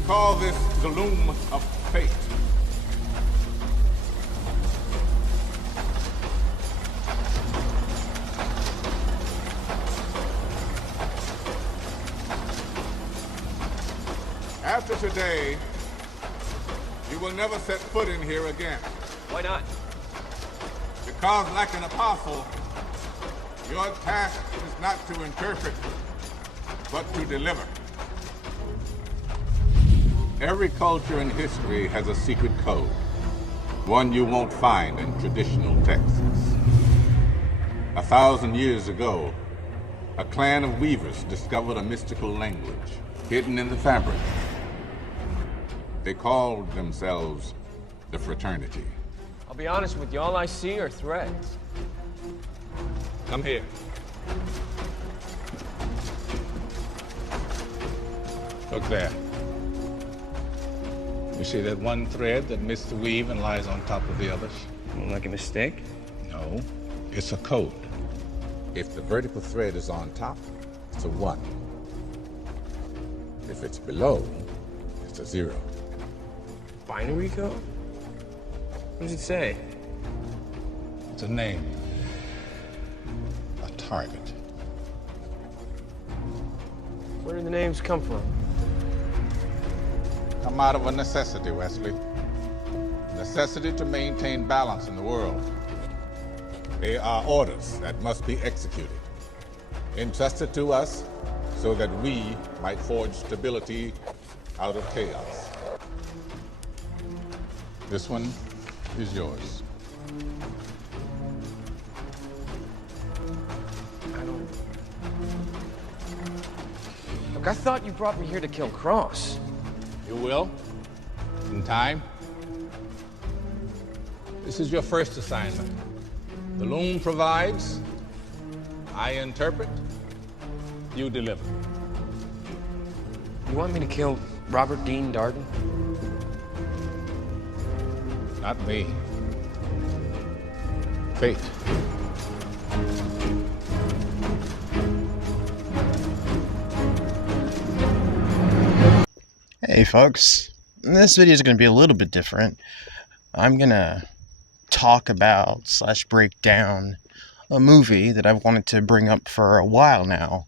We call this the loom of fate. After today, you will never set foot in here again. Why not? Because like an apostle, your task is not to interpret, but to deliver. Every culture in history has a secret code, one you won't find in traditional texts. 1,000 years ago, a clan of weavers discovered a mystical language hidden in the fabric. They called themselves the Fraternity. I'll be honest with you, all I see are threads. Come here. Look there. You see that one thread that missed the weave and lies on top of the others? Like a mistake? No, it's a code. If the vertical thread is on top, it's a 1. If it's below, it's a 0. Binary code? What does it say? It's a name. A target. Where do the names come from? Come out of a necessity, Wesley. Necessity to maintain balance in the world. They are orders that must be executed, entrusted to us so that we might forge stability out of chaos. This one is yours. Look, I thought you brought me here to kill Cross. You will, in time. This is your first assignment. The loom provides, I interpret, you deliver. You want me to kill Robert Dean Darden? Not me. Fate. Hey folks, this video is going to be a little bit different. I'm going to talk about / break down a movie that I've wanted to bring up for a while now.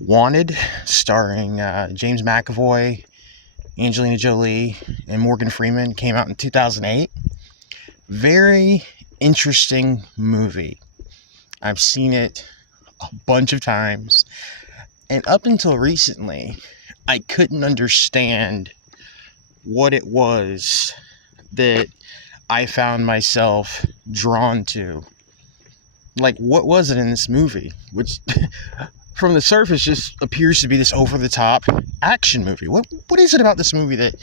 Wanted, starring James McAvoy, Angelina Jolie, and Morgan Freeman, came out in 2008. Very interesting movie. I've seen it a bunch of times, and up until recently, I couldn't understand what it was that I found myself drawn to. Like, what was it in this movie? Which, from the surface, just appears to be this over-the-top action movie. What is it about this movie that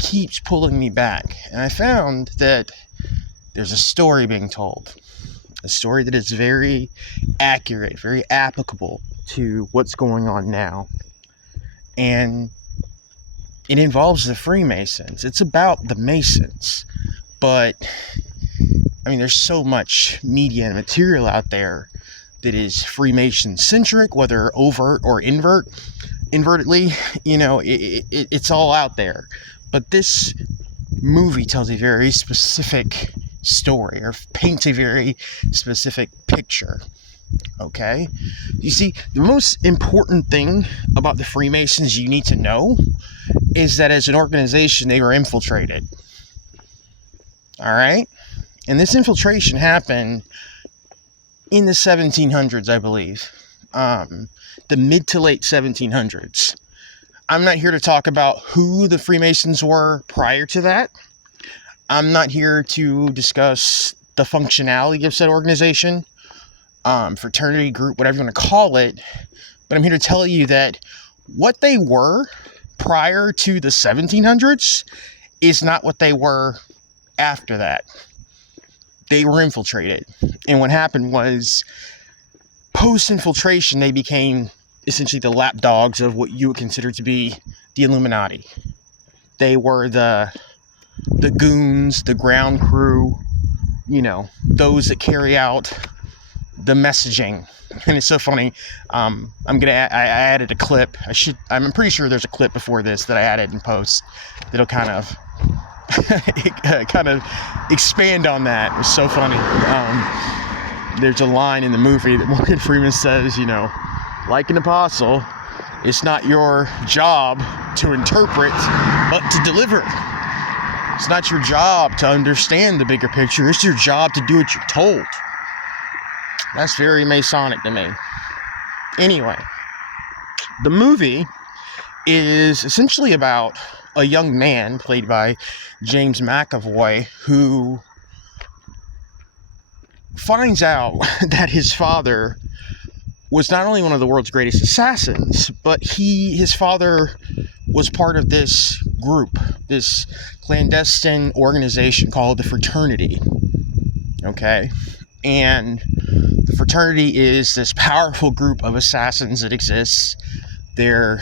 keeps pulling me back? And I found that there's a story being told. A story that is very accurate, very applicable to what's going on now. And it involves the Freemasons. It's about the Masons. But, I mean, there's so much media and material out there that is Freemason-centric, whether overt or invertedly, you know, it's all out there. But this movie tells a very specific story, or paints a very specific picture. Okay? You see, the most important thing about the Freemasons you need to know is that as an organization, they were infiltrated. Alright? And this infiltration happened in the 1700s, I believe. The mid to late 1700s. I'm not here to talk about who the Freemasons were prior to that. I'm not here to discuss the functionality of said organization. Fraternity group, whatever you want to call it, but I'm here to tell you that what they were prior to the 1700s is not what they were after that. They were infiltrated, and what happened was, post-infiltration, they became essentially the lapdogs of what you would consider to be the Illuminati. They were the goons, the ground crew, you know, those that carry out the messaging. And it's so funny. I added a clip. I'm pretty sure there's a clip before this that I added in post that'll kind of expand on that. It was so funny. There's a line in the movie that Morgan Freeman says, like an apostle, it's not your job to interpret, but to deliver. It's not your job to understand the bigger picture. It's your job to do what you're told. That's very Masonic to me. Anyway, the movie is essentially about a young man played by James McAvoy who finds out that his father was not only one of the world's greatest assassins, but his father was part of this group, this clandestine organization called the Fraternity. Okay? And the Fraternity is this powerful group of assassins that exists. Their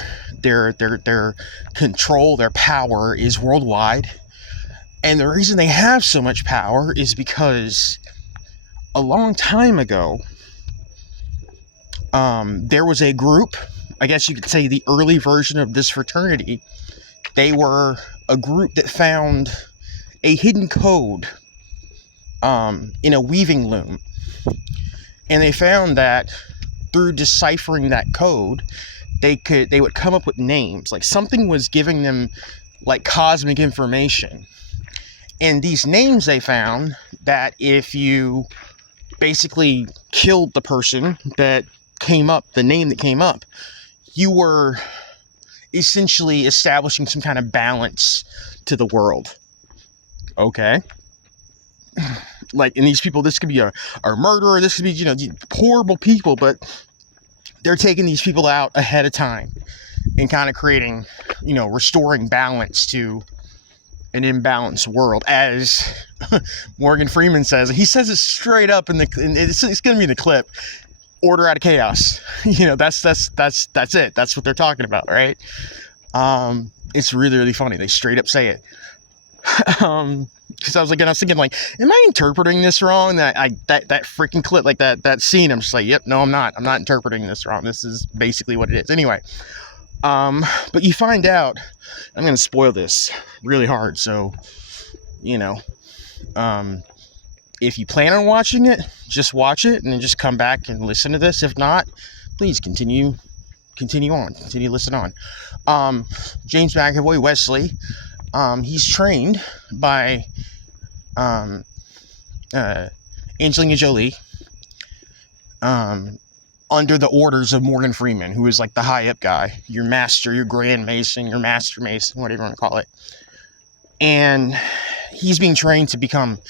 control, their power is worldwide. And the reason they have so much power is because a long time ago, there was a group, I guess you could say the early version of this fraternity. They were a group that found a hidden code in a weaving loom. And they found that through deciphering that code, they would come up with names. Like something was giving them like cosmic information. And these names they found that if you basically killed the person that came up, the name that came up, you were essentially establishing some kind of balance to the world. Okay? Like, and these people, this could be a murderer, this could be, horrible people, but they're taking these people out ahead of time and kind of creating, restoring balance to an imbalanced world, as Morgan Freeman says. He says it straight up it's going to be in the clip. Order out of chaos. That's it. That's what they're talking about, right? It's really, really funny. They straight up say it. Because I was thinking, am I interpreting this wrong? That freaking clip, like that scene, I'm just like, yep, no, I'm not. I'm not interpreting this wrong. This is basically what it is. Anyway, but you find out, I'm going to spoil this really hard. So, if you plan on watching it, just watch it and then just come back and listen to this. If not, please continue listen on. James McAvoy, Wesley, he's trained by Angelina Jolie under the orders of Morgan Freeman, who is like the high up guy, your master, your grand mason, your master mason, whatever you want to call it. And he's being trained to become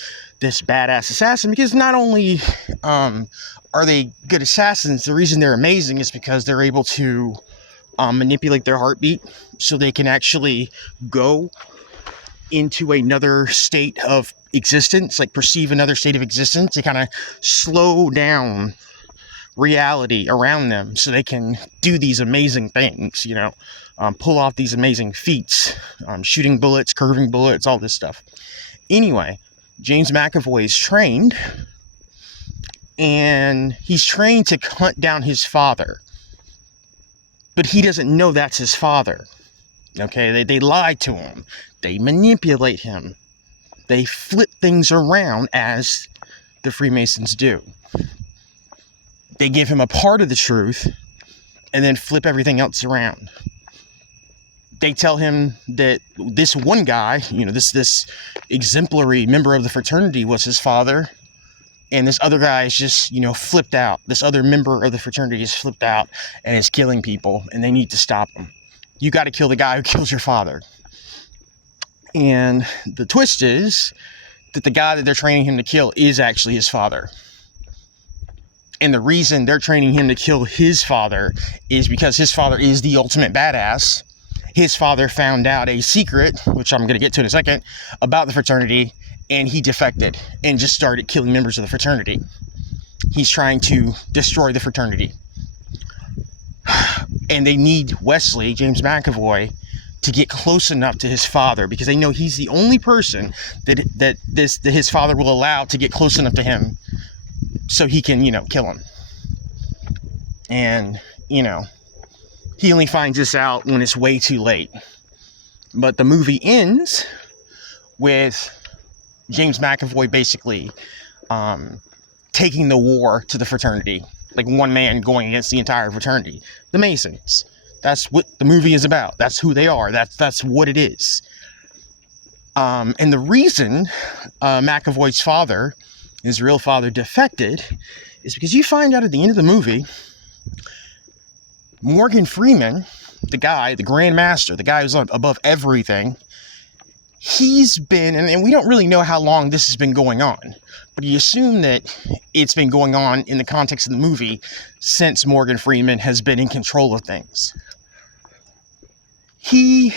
this badass assassin, because not only are they good assassins, the reason they're amazing is because they're able to manipulate their heartbeat so they can actually go into another state of existence, like perceive another state of existence. They kind of slow down reality around them so they can do these amazing things, pull off these amazing feats, shooting bullets, curving bullets, all this stuff. Anyway, James McAvoy is trained, and he's trained to hunt down his father, but he doesn't know that's his father. Okay, they lie to him, they manipulate him, they flip things around as the Freemasons do. They give him a part of the truth and then flip everything else around. They tell him that this one guy, this exemplary member of the fraternity was his father, and this other guy is just, flipped out. This other member of the fraternity is flipped out and is killing people, and they need to stop him. You got to kill the guy who kills your father. And the twist is that the guy that they're training him to kill is actually his father. And the reason they're training him to kill his father is because his father is the ultimate badass. His father found out a secret, which I'm going to get to in a second, about the fraternity, and he defected and just started killing members of the fraternity. He's trying to destroy the fraternity. And they need Wesley, James McAvoy, to get close enough to his father, because they know he's the only person that his father will allow to get close enough to him so he can, kill him. And, he only finds this out when it's way too late. But the movie ends with James McAvoy basically taking the war to the fraternity. Like one man going against the entire fraternity. The Masons. That's what the movie is about. That's who they are. That's what it is. And the reason McAvoy's father, his real father, defected is because you find out at the end of the movie, Morgan Freeman, the guy, the Grand Master, the guy who's above everything, he's been, and we don't really know how long this has been going on, but you assume that it's been going on in the context of the movie since Morgan Freeman has been in control of things. He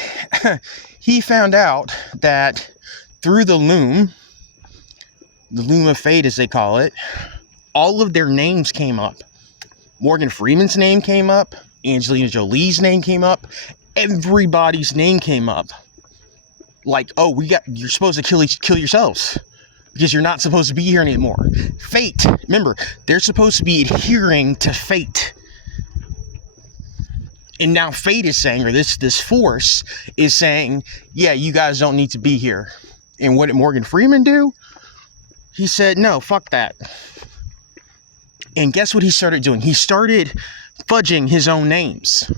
found out that through the loom of fate, as they call it, all of their names came up. Morgan Freeman's name came up. Angelina Jolie's name came up. Everybody's name came up. Like, oh, you're supposed to kill yourselves because you're not supposed to be here anymore. Fate. Remember, they're supposed to be adhering to fate. And now fate is saying, or this force is saying, yeah, you guys don't need to be here. And what did Morgan Freeman do? He said, no, fuck that. And guess what he started doing? He started fudging his own names.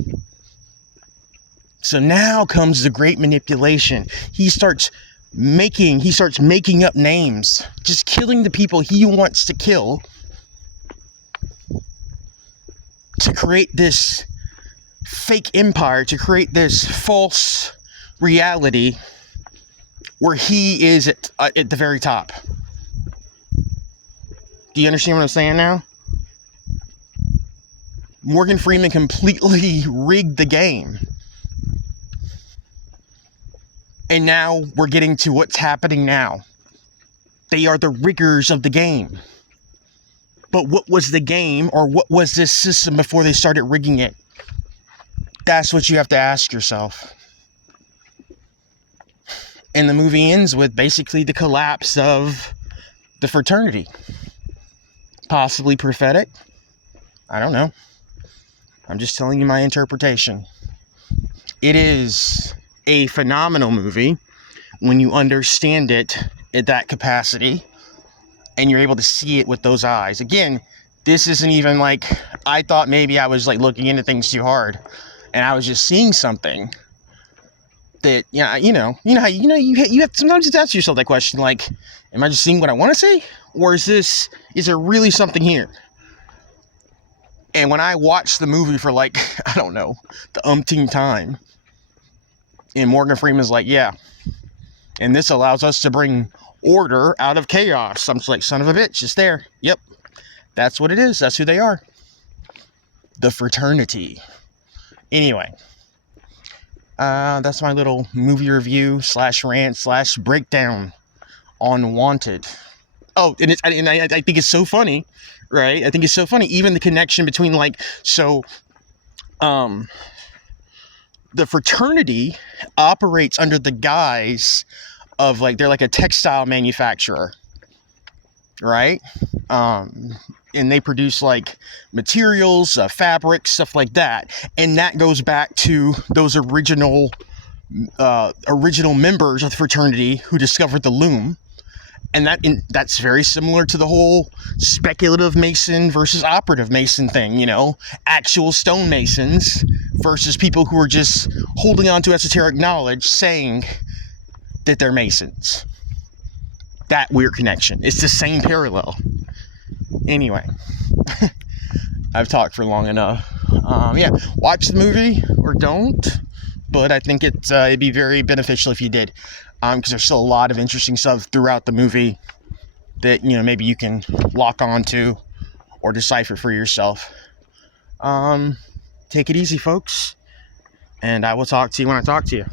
So now comes the great manipulation. He starts making up names, just killing the people he wants to kill to create this fake empire, to create this false reality where he is at the very top. Do you understand what I'm saying now? Morgan Freeman completely rigged the game. And now we're getting to what's happening now. They are the riggers of the game. But what was the game, or what was this system before they started rigging it? That's what you have to ask yourself. And the movie ends with basically the collapse of the fraternity. Possibly prophetic. I don't know. I'm just telling you my interpretation. It is a phenomenal movie when you understand it at that capacity and you're able to see it with those eyes. Again, this isn't even like, I thought maybe I was like looking into things too hard and I was just seeing something that, you know how you have sometimes to ask yourself that question, like, am I just seeing what I want to see, or is there really something here? And when I watched the movie for like, I don't know, the umpteenth time, and Morgan Freeman's like, yeah, and this allows us to bring order out of chaos. I'm just like, son of a bitch, it's there. Yep, that's what it is. That's who they are. The fraternity. Anyway, that's my little movie review / rant / breakdown on Wanted. Oh, and I think it's so funny, right? I think it's so funny. Even the connection between the fraternity operates under the guise of they're like a textile manufacturer, right? And they produce materials, fabrics, stuff like that. And that goes back to those original members of the fraternity who discovered the loom. And that's very similar to the whole speculative Mason versus operative Mason thing, actual stonemasons versus people who are just holding on to esoteric knowledge saying that they're Masons. That weird connection. It's the same parallel. Anyway, I've talked for long enough. Yeah, watch the movie or don't, but I think it'd be very beneficial if you did. Because there's still a lot of interesting stuff throughout the movie that, maybe you can lock on to or decipher for yourself. Take it easy, folks, and I will talk to you when I talk to you.